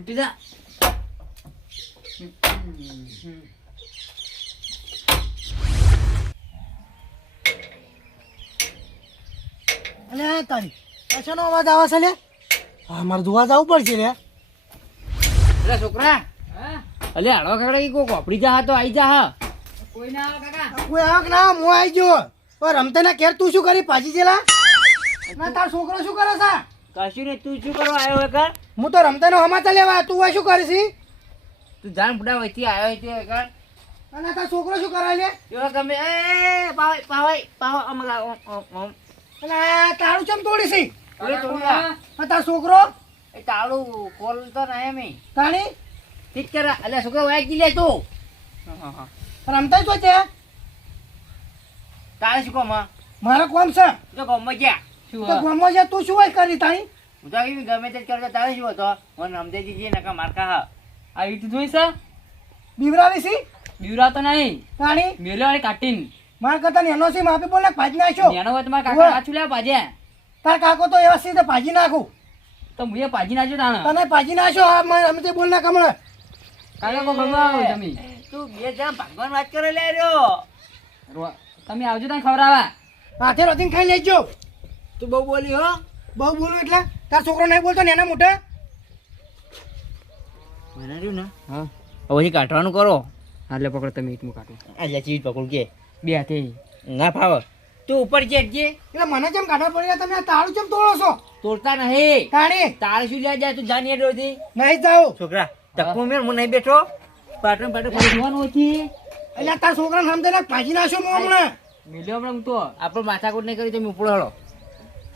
તૂટી જા. અલે તારી પાછળનો અવાજ આવે છે લે. હા મારે જોવા જવું પડશે લે. અરે છોકરા, અલે હાડો કાકડા કો કોપડી જા તો આઈ જા. કોઈ ના આવે કાકા. કોઈ આવ કે ના હું આવી ગયો. પણ રમતે ના ઘેર તું શું કરી પાછી જેલા? ના તાર છોકરો શું કરે છે? કશું ને તું શું કરવા આવ્યો કર? હું તો રમતે નો સમાચાર લેવા. તું આ શું કરીશ? તું જાન બુડા વચ્ચે આવ્યો છે કર. અને તાર છોકરો શું કરે લે? જો ગમે એ પાવ અમલા અને તારું ચમ તોડી છે? અરે તોડા. અને તાર છોકરો એ તાળું કોલ તો નહીં મે. તાણી ઠીક કરા. અલે છોકરા વાગી લે તું. રમતા તો છે. તારે શું કોમ? મારો કોમ છે. જો કોમ ગયા. શું તો ગામમાં છે તું શું હોય કરી તાણી? હું તો કીધું ગમે તે કરતો તારે શું હતો? મને રમદેજી જે નકા મારકા હા. આ રીત જોઈ છે બીવરાવી છે બીવરા તો નહીં તાણી મેલ્યો વાળી કાટીન મારા કરતા એનો સી માફી બોલ ને ભાજી નાખ્યો. નેનો હોય તમારા કાકા પાછું લ્યા પાજે તાર કાકો તો એવા સીધે ભાજી નાખું. તો મુએ પાજી નાખ્યો તાણ તને ભાજી નાખ્યો. અમે તે બોલ ના કમળે કાકા કો ગમવા આવો તમે તું બે જણ ભગવાન વાત કરે લે રહ્યો. તમે આવજો તાણ ખવડાવવા હાથે રોટીને ખાઈ લેજો. તું બહુ બોલી હો. બહુ બોલું એટલે તાર છોકરો નહીં બોલતો ને એના મોઢે. મને રહ્યું ને હા પછી કાઢવાનું કરો. હાલે પકડો તમે ઈટમું કાઢો આ ચીજ પકડ કે બે હાથે ના ફાવે. તું ઉપર જે એટલે મને કેમ કાઢવા પડ્યા તમે? આ તાળું કેમ તોડો છો? તોડતા નહીં. તાણી તારે શું લે જાય તું જાની ડોથી. નહીં જાવ. છોકરા તકવું મેં હું નહીં બેઠો. પાટણ જોવાનું હતી. એટલે તાર છોકરાને સમજે ને ભાજી નાખ્યો હું હમણાં. મેલ્યો હમણાં તો આપણે માથાકૂટ નહીં કરી તો મેં ઉપડો હળો.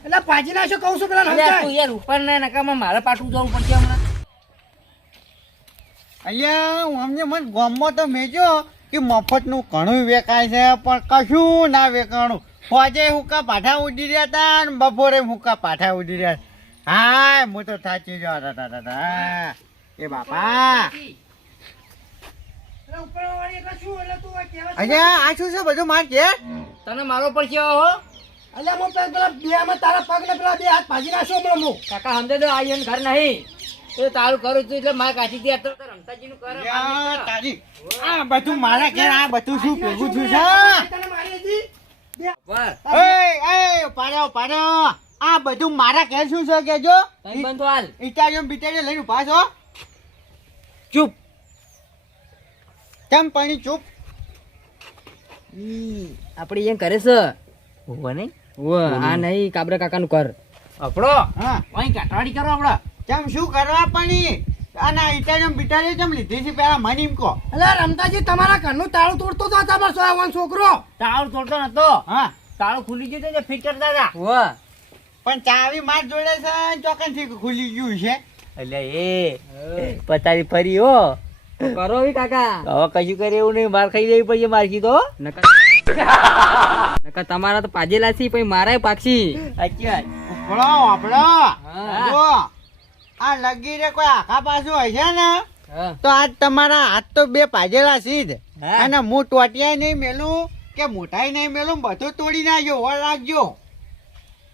એટલે ભાજી નાખ્યો કહું છું પેલા તું સમજાય. યાર ઉપર ના નકામાં મારે પાછું જવું પડશે હમણાં. અલ્યા હું અમને મને ગામમાં તો મેજો કે મફતનું ઘણું વેચાય છે પણ કશું ના વેચાણું. હોજે હુકા પાઠા ઉડી રહ્યા હતા અને બપોરે હુકા પાઠા ઉડી રહ્યા. હા હું તો થાચી ગયો. એ બાપા એટલે ઉપરવાળી એટલે શું? એટલે તું આ કહેવા છે? અલ્યા આ શું છે બધું માર છે? તને મારો પડશે હો. એટલે હું પેલા બે આમાં તારા પગ ને પેલા બે હાથ ભાજી નાખ્યો હમણાં હું. કાકા સમજે તો આઈ ઘર નહીં તો તારું કરું છું એટલે મારે કાઢી દે. તો રમતાજી નું કરે. અલ્યા, તારી આ બધું મારા ઘેર આ બધું શું ભેગું થયું છે? તને મારી હતી? બસ એ પાડ્યો પાડ્યો આ બધું મારા ઘેર શું છે કેજો? તમે બંધો હાલ ઇટાલિયન બિટાલિયન લઈને ઉભા છો? ચૂપ. કેમ પાણી ચૂપ? આપણે એમ કરે છે હોવા નહીં આ નહીં કાબરા કાકાનું કર આપડો હા અહીં કાઠવાડી કરો આપડે. કેમ શું કરવા પાણી? આના ઇટાલિયન બિટાલિયન કેમ લીધી છે પેલા મને એમ કહો. એટલે રમતાજી તમારા ઘરનું તાળું તોડતો હતો તમારો સોયાવાન છોકરો. તાળું તોડતો નતો. હા તાળું ખુલી ગયું તો ફિટ કરતા હતા. વાહ પણ ચાવી માર જોડે છે ચોકનથી ખુલી ગયું છે. એટલે એ પતારી ફરી હો. કરો બી કાકા હવે કશું કરે એવું નહીં. માર ખાઈ લેવી પડશે મારકી તો. નકા તમારા તો પાજેલા છે પછી મારાય પાક્ષી સાચી વાત. ઉપડો આપડો હા. જો આ લગી રે કોઈ આખા પાછું હોય છે ને હા તો આજ તમારા હાથ તો બે પાજેલા સીધ હા. અને હું ટોટિયા નહીં મેલું કે મોટાઈ નહીં મેલું બધું તોડી નાખજો વળ રાખજો.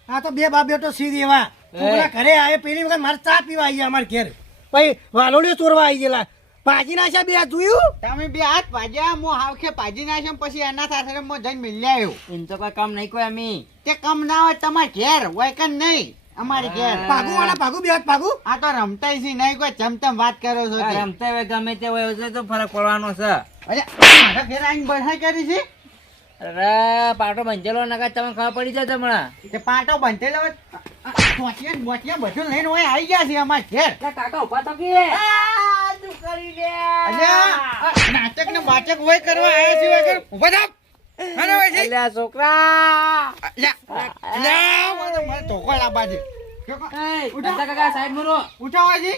આ તો બે બાપ બેટો સીધી એવા છોકરા ઘરે આવે પેલી વખત મારે ચા પીવા આવી ગયા અમારે ઘેર. પછી વાલોડીઓ ચોરવા આવી ગયેલા. ભાજી નાખ્યા બે હાથ જોયું? તમે બે હાથ પાજ્યા હું હાવખે પાજી નાખ્યો પછી એના સાથે હું જઈને મિલી આવ્યો. એમ તો કોઈ કામ નહીં કોઈ અમે. તે કમ ના હોય તમારે ઘેર હોય કે નહીં અમારે ઘેર. ભાગુ વાળા ભાગુ બે હાથ ભાગુ. આ તો રમતાય છે નહીં કોઈ ચમચમ વાત કરો છો તે. રમતા હોય ગમે તે હોય એટલે તો ફરક પડવાનો છે. અરે મારા ઘેર આવીને બધાય કરી છે અરે પાટો બંધેલો નકા તમને ખબર પડી જાય હમણાં. તે પાટો બંધેલો હોય. ટોટિયા ને બોટિયા બધું લઈને હોય આવી ગયા છે અમારે ઘેર. કાકા ઉભા તો કે તું કરી લે. અલ્યા આ નાટક ને બાટક હોય કરવા આવ્યા છે વગર ઉભા થાપ. હાલો હોય છે અલ્યા છોકરા. અલ્યા મને ધોકો લાવવા છે. ઉઠા કાકા સાઈડ મરો ઉઠો હોય છે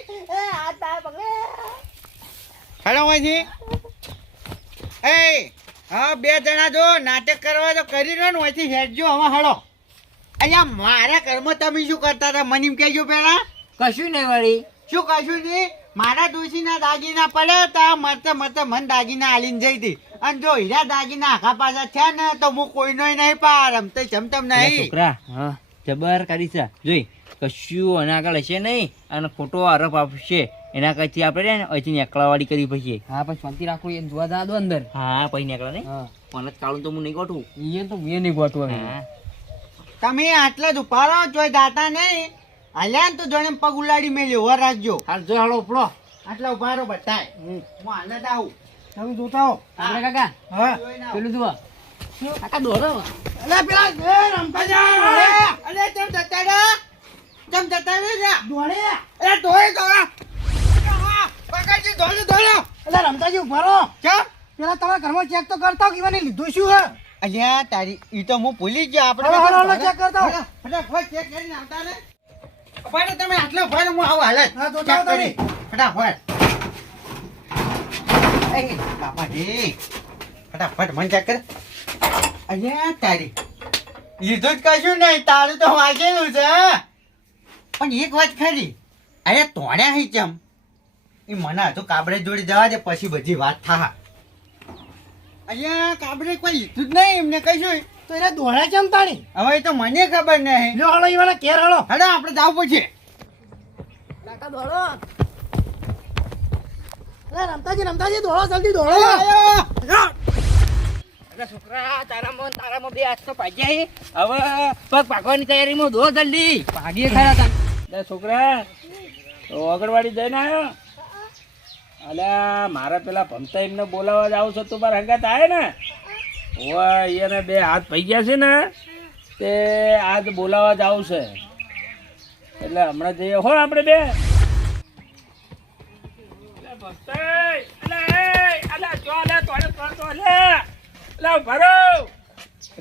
હાલો હોય છે. એ હા બે જણા જો નાટક કરવા તો કરી રહ્યો ને હોયથી હેડજો હવે હળો. અલ્યા મારા ઘરમાં તમે શું કરતા હતા મને એમ કહેજો પેલા. કશું નહીં વળી. શું કશું નહીં મારા ડોશીના દાગીના પડ્યા હતા મરતે મરતે મને દાગીના આલીને જઈ હતી અને જો હીરા દાગીના આખા પાછા થયા ને તો હું કોઈનો નહીં પાર રમતે ચમચમ નહીં. છોકરા જબર કરી છે જોઈ કશું અને આગળ હશે નહીં અને ખોટો આરોપ આપશે એના કચ્છી આપણે રે ને અહીંથી નેકળાવાળી કરી પછી હા પણ શાંતિ રાખો એ જોવા જા દો અંદર હા પછી નેકળા ને હા પણ જ કાળું તો હું નહીં ગોઠવું એ તો મેં નહીં ગોઠવું હવે. હા તમે આટલા જ ઉભા રહો જોઈ દાતા નહીં હાલ્યા ને તો જોડે પગ ઉલાડી મેલ્યો વર રાખજો હાલ જો હાલો ઉપડો આટલા ઉભા રહો બધાય હું હાલ જ આવું તમે જોતા હો આપણે કાકા હા પેલું જુઓ કાકા દોડો અલા પેલા એ રમતા જા અરે તેમ જતા રહ્યા તેમ જતા રહ્યા દોડે અરે ધોળે ધોળા પકડજી ધોળે ધોળો અલા રમતાજી ઉભા રહો કેમ પેલા તમારા ઘરમાં ચેક તો કરતા હો કે મને લીધું શું હે અલ્યા તારી ઈ તો હું ભૂલી ગયો હલો, હલો, હલો, check કરતા હો. ફટાફટ ચેક કરીને આવતા ને ભાઈ તમે આટલો ભાઈ હું આવું હાલ હા, તો જાઓ તમે. ફટાફટ એ બાપા રે ફટાફટ મને ચેક કર અલ્યા તારી લીધું જ કશું નહીં તારું તો વાંચેલું છે પણ એક વાત ખરી અરે તોડ્યા હી ચમ એ મને હજુ કાબરે જોડે જવા દે પછી બધી વાત થા અલ્યા કાબરે કોઈ લીધું જ નહીં એમને કહીશું તો એને દોડ્યા કેમ તાણી હવે એ તો મને ખબર નહીં લ્યો હળો ઈવાના કેર હળો હેડો આપણે જાવ પછી કાકા દોડો અલા રમતાજી દોડો જલ્દી દોડો અરે છોકરા તારામાં બે હાથ તો પાજ્યા હવે પગ પાકવાની તૈયારીમાં દો જલ્દી ભાગીએ ખરા તા અરે છોકરા ઓગણવાડી જઈને આવ્યો અલ્યા મારા પેલા ભમતા એમને બોલાવવા જ આવું છો તું મારા હંગાત આવે ને ઓય એને બે હાથ પઈ ગયા છે ને તે આજ બોલાવવા જ આવું છે એટલે હમણાં જઈએ હો આપણે બે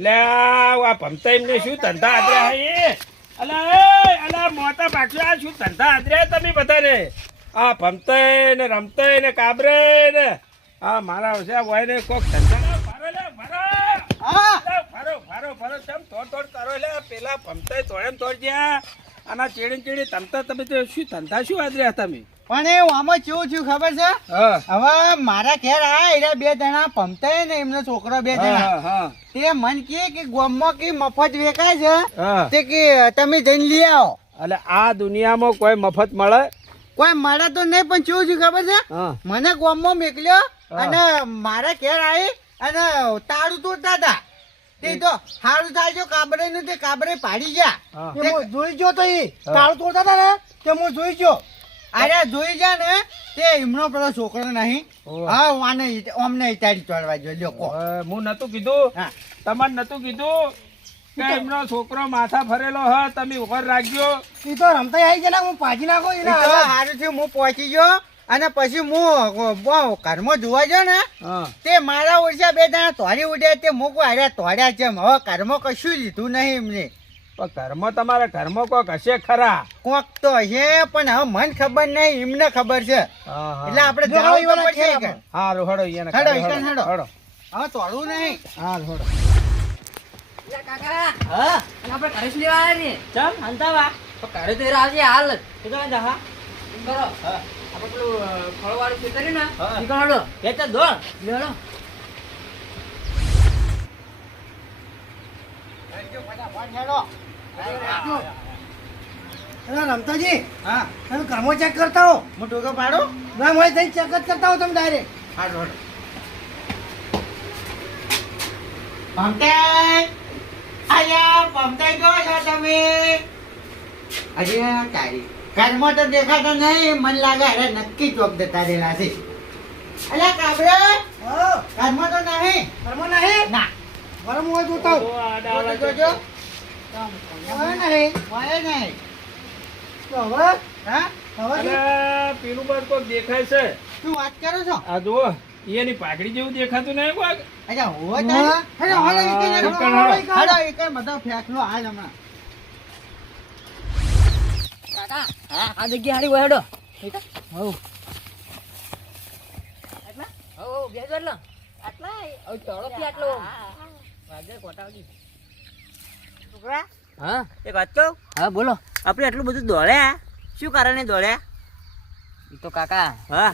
ભમતા એમને શું ધંધા આદર્યા અલા મોટા પાછું આ શું ધંધા આદર્યા તમે બધાને આ ભમતાય ને રમતાય ને કાબરે ને આ મારા છે હોય ને કોક ધંધા ફરો ચમ થોડ કરો લે પેલા ભમતાય તોડેમ તોડ ગયા આના ચેડી તમતા તમે તો શું ધંધા શું આદર્યા તમે પણ એ આમાં કેવું થયું ખબર છે હા હવે મારા ઘેર આ એરા બે જણા પમતાય ને એમનો છોકરો બે જણા હા તે મન કે ગામમાં કે મફત વેચાય છે હા તે કે તમે જઈને લઈ આવો એટલે આ દુનિયામાં કોઈ મફત મળે કોઈ મળે તો નહીં પણ કેવું થયું ખબર છે હા મને ગામમાં મોકલ્યો હા. અને મારા ઘેર આવી અને તાળું તોડતા હતા તે તો સારું થાય છે કાબરે નું તે કાબરે પાડી ગયા હા તે હું જોઈ ગયો તો ઈ તાળું તોડતા હતા ને તે હું જોઈ ગયો અરે જોઈ જા ને તે એમનો પેલો છોકરો નહીં ઓહ. હા વાને અમને તાળી તોડવા જો લ્યો કો હું નતું કીધું હા તમારે નતું કીધું કે એમનો છોકરો માથા ફરેલો હ તમે ઉપર રાખજો ઈ તો રમતા આવી ગયા હું પાજી નાખો એ એના તો હાથ. સારું થયું હું પહોંચી ગયો અને પછી હું ઘરમાં જોવા ગયો ને હા તે મારા ઓછા બે જણા તોડી ઉડ્યા તે મૂકો હારે તોડ્યા છે હવે ઘરમાં કશું લીધું નહીં એમને પણ ઘરમાં તમારા ઘરમાં કોક હશે ખરા કોક તો હશે પણ હવે મને ખબર નહીં એમને ખબર છે એટલે આપણે જો જાવું તો ઈવાના પડશે ઘેર ઈકન. હારું હડો ઈયાને હેડો, ઘરે ઈકન હેડો. હડો હવે તોડવું નહીં હાલ હડો કાકા હા આપણે ઘરે શું લેવા આવ્યા રે ચમ હંતાવા તો ઘરે તો એ આવજે હાલ જ કીધું જા હા એમ કરો હા આપણે પેલું ફળવાળું ખેતર ને હા. નીકળો કે તો દો લેડો ફટાફટ હેડો. અલા રમતાજી હા તમે ઘરમાં ચેક કરતા હો હું ટોકો પાડું ના મને થઈ ચેક જ કરતા હો તમે ડાયરેક્ટ હાડો હાડો પમતાઈ આયા પમતાઈ કહો છો તમે અરે તારી ઘરમાં તો દેખાતો નહીં મને લાગે અરે નક્કી ચોક જતા રહેલા છે અલ્યા કાબરા હા ઘરમાં તો નહીં ઘરમાં નહીં ના ગરમ હોય જોતા હો જોજો, જોજો હવે નહીં હોય નહીં તો હવે હા હવે શું? અરે પેલું બાદ કોક દેખાય છે શું વાત કરો છો આ જુઓ એની પાઘડી જેવું દેખાતું નહીં કોક અચ્છા હોય હા. તારી હેડો હેડો હા, ઈકન હેડો ઈકન હેડો. હેડો ઈકન બધો ફેંકલો હાલ હમણાં કાકા આ જગ્યા હારી હોય હેડો હવ આટલા હવ બેસો એટલો આટલા હવે ચોળો થી આટલો વાગે કોટાવજી છોકરા હા એક વાત કહું હા બોલો આપણે આટલું બધું દોડ્યા શું કારણે દોડ્યા એ તો કાકા હા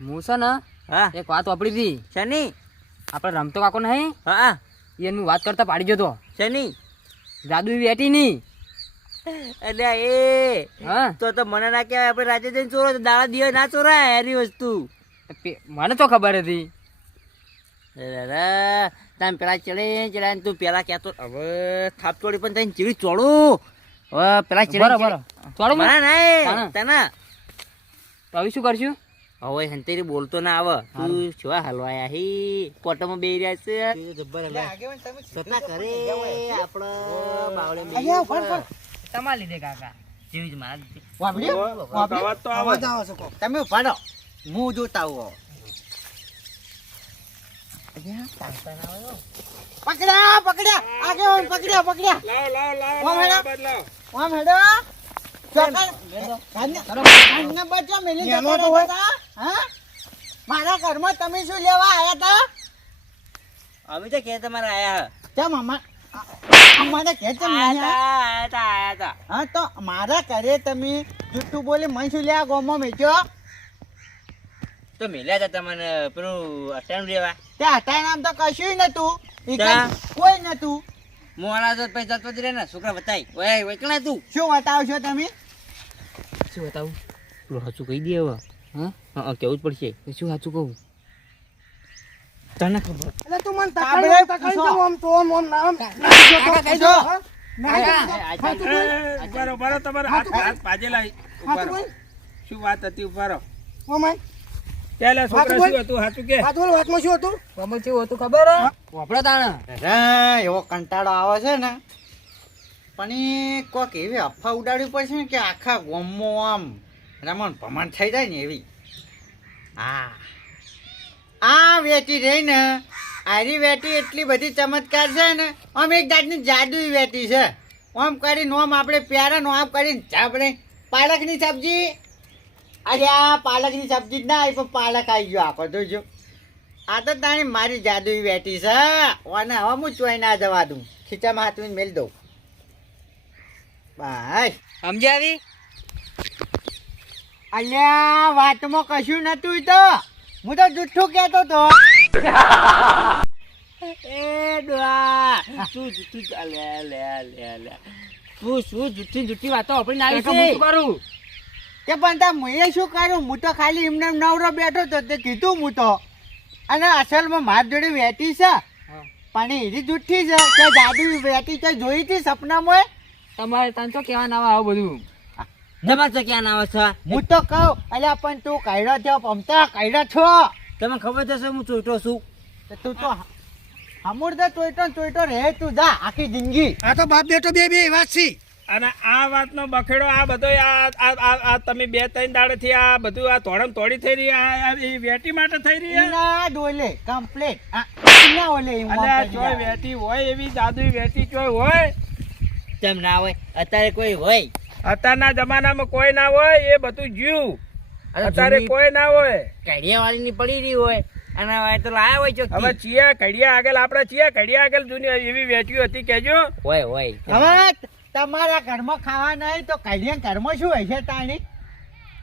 હું છે ને હા એક વાત વાપરી હતી શની આપણે રમતો કાકો નહીં હા એની વાત કરતા પાડી જતો શની જાદુ એવી વેટી નહીં અલ્યા એ હા તો મને ના કહેવાય, આપણે રાતે જઈને ચોરો તો દાડા દિયો ના ચોરાય એની વસ્તુ. મને તો ખબર હતી. અરે તમે પેલા ચડે તું પેલા કહેતો હવે થાપ ચોડી પણ તને ચીડી ચોડું હવે પેલા ચડે બરો ચોડો ના નહીં તાણા. તને તો હવે શું કરશું? હવે હંતેરી બોલતો ના આવે તું શું હલવાયા હી કોટામાં બેહી રહ્યા છે સતા કરે આપણે બાવળે બેહી અહીંયા ફોન ફોન. તમારા લીધે કાકા. જેવી જ મારા લીધે. વાપર્યું? અવાજ તો આવે અવાજ આવે છે કોક. તમે ઉભા રહો, હું જોતા આવું. પકડ્યા પકડ્યા આગળ પકડ્યા પકડ્યા. લાવ લાવ ઓ મેડમ. બદલાવ ઓમ હેડો કાનને બચ્ચા મેલી જતા એમાં તો હોય. રહેતા, હા? મારા ઘરમાં તમે શું લેવા આયા તા? અમે તો કે તમારે આયા કેમ અમારે ઘેર કેમ નહીં આયા? આયા હા તો મારા ઘરે તમે જુઠ્ઠું બોલી મને શું લેવા ગોમો મેચ્યો? તો મેલ્યા હતા તમને પેલું અટાણું લેવા ત્યાં હટાઈ નામ તો કશું નતું. ઈ ત્યાં? કોઈ નતું. મોડા તો પૈસા તો રે ને છોકરા બતાય ઓય વૈકણા તું શું બતાવશો તમે? શું બતાવું? પેલું સાચું કહી દે હવે હા હા કેવું જ પડશે તો શું સાચું કહું? તને ખબર એટલે તું મને કાબરે તકાડી પૂછો. આમ તો આમ આમ નામ કાકા કહી દો. હા? ના, હાચું બોલ. ઉભારો ઉભારો તમારે હાથ હાથ પાજેલા હાચું ઉભારો બોલ. શું વાત હતી ઉભારો ઓ માય. ચાલે છોકરા હાચું બોલ. શું હતું સાચું કે હાચું બોલ, વાતમાં શું હતું? ગમે તેવું હતું ખબર હે? વાપરો તાણે. અરે એવો કંટાળો આવે છે ને, પણ એ કોક એવી અફવા ઉડાડવી પડશે ને કે આખા ગામમાં આમ રમણ ભમણ થઈ જાય ને એવી. હા આ વેટી રહી ને, આરી વેટી એટલી બધી ચમત્કાર છે ને, આમ એક જાતની જાદુઈ વેટી છે. આમ કરીને આમ આપણે પ્યારા નો આમ કરીને આપણે પાલકની સબ્જી, અરે આ પાલકની સબ્જી જ ના આવી પણ પાલક આવી ગયો આખો જોજો. આ તો તાણી મારી જાદુઈ વેટી છે. ઓને હવે હું ચોઈ ના જવા દઉં, ખીચામાં હાથવીને મેલ દઉં. બસ સમજી આવી? અલ્યા વાતમાં કશું નતું ઈ તો, હું તો જુઠ્ઠું કહેતો તો. એ ડોહા શું જુઠ્ઠું લે લે લે લે તું શું જુઠ્ઠી વાતો આપણી ના કાકા હું શું કરું? કે પણ તા મુએ શું કરું, હું તો ખાલી એમને એમ નવરો બેઠો તો તે કીધું હું તો. અને અસલમાં મારી જોડે વેટી છે પણ એરી જુઠ્ઠી છે. તે જાદુ વેટી તો જોઈ હતી સપનામાં. તમારે તને તો કહેવા ના આવે આવું બધું. તમારે તો ક્યાં ના આવે છે હું તો કહું અલ્યા પણ તું કઈડો થયો પમતા કઈડો છો. તમને ખબર થશે હું ચોઈટો છું તો તું તો હમુરદા ચોઈટો રહે તું જા આખી જિંદગી. આ તો બાપ બેટો બે બે વાત છે. અને આ વાતનો બખેડો આ બધો આ તમે 2-3 દાડેથી આ બધું આ તોડમ તોડી થઈ રહી આ એ વેટી માટે થઈ રહી છે? ના ડોલે કમ્પ્લીટ ના ઓલે એમ અલ્યા વાપરી ચોય જાય. વેટી હોય એવી જાદુઈ વેટી ચોય હોય તેમ ના હોય અત્યારે કોઈ હોય અત્યારના જમાનામાં કોઈ ના હોય એ બધું જીવ અત્યારે જૂની કોઈ ના હોય કડિયા વાળી ની પડી રહી હોય અને હવે તો લાયા હોય હવે ચોખ્ખી. ચિયા કડિયા આગળ આપણે ચિયા કડિયા આગળ જૂની એવી વેટીઓ હતી કેજો હોય હવે તમારા ઘરમાં ખાવા નહીં તો કડિયા ઘરમાં શું હોય છે તાણી?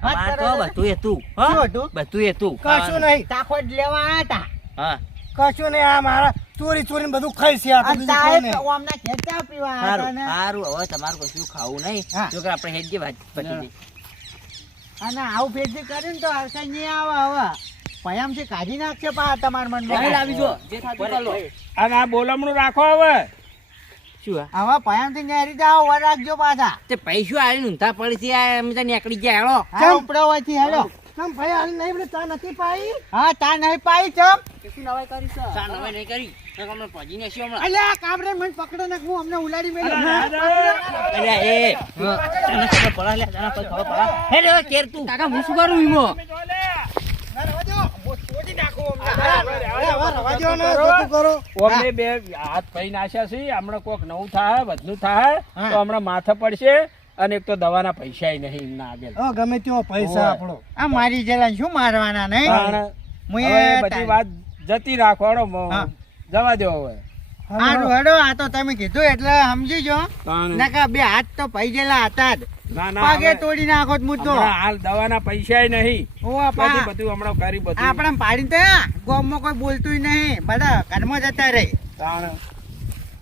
વાત અમારે કરો તો છો. બધું હતું શું હો? હતું? બધું હતું કશું નહીં, તાખો જ લેવા આયા તા. હા કશું નહીં. આ મારા ચોરી ચોરી બધું ખાઈ છે. આ તો અને બીજું તારે કોઈ નહીં. તો આમના ઘેર ચા પીવા આયા તા સારું ને. સારું હવે તમારે કશું ખાવું નહીં હા. જો કે આપણે હેડ જે વાત પતી ગઈ. અને આવું ભેજી કર્યું ને તો આવશે નહીં આવે હવે પયામથી કાઢી નાખશે પા તમારા મનમાં. અહીં લાવી જો જે થાતું કરી લો. અને આ બોલમણું રાખો હવે શું આ? હવે પયામથી નેરી જાઓ વર રાખજો પાછા. તે પૈસું આવીને ઊંધા પડી છે આ અમે તો નીકળી ગયા હેળો હા ઉપડો હોયથી હેલો. કેમ ભાઈ હાલ નહીં પેલી ચા નથી પાઈ? હા તા નહીં પાઈ ચમ. ચા નવાઈ નહીં કરી નકર અમને પહોંચી ને છીએ હમણાં. અલ્યા કાબરે મને પકડો ને હું અમને ઉલાડી મેલ્યો. અલ્યા એ તને ખબર પડે લે તને કોઈ ખબર પડે હેડ હવે કેર તું કાકા હું શું કરું ઈમો? રવા દ્યો ને, બધું કરો. ઓમને બે હાથ પૈ નાખ્યા છે હમણાં કોક નવું થાય બધું થાય હા. તો હમણાં માથે પડશે અને એક તો દવાના પૈસા નહીં એમના આગળ હા, ગમે તેવો પૈસા આપણો. આ મારી જેલા શું મારવાના નહીં? તાણ મુએ હવે એ બધી વાત જતી રાખો હેડો, હા. જવા દો હવે હારું હેડો આ તો તમે કીધું એટલે સમજી જો. તાણ. નકા બે હાથ તો પઈ ગયેલા હતા જ. ના ના પગે હવે તોડી નાખો જ મુદ્દો. હમણાં હાલ દવાના પૈસા નહીં ઓ પા બધું હમણાં કરી બધું આપણે પાડીને તો ગોમમાં કોઈ બોલતું નહીં બધા ઘરમાં જતા રહે. તાણ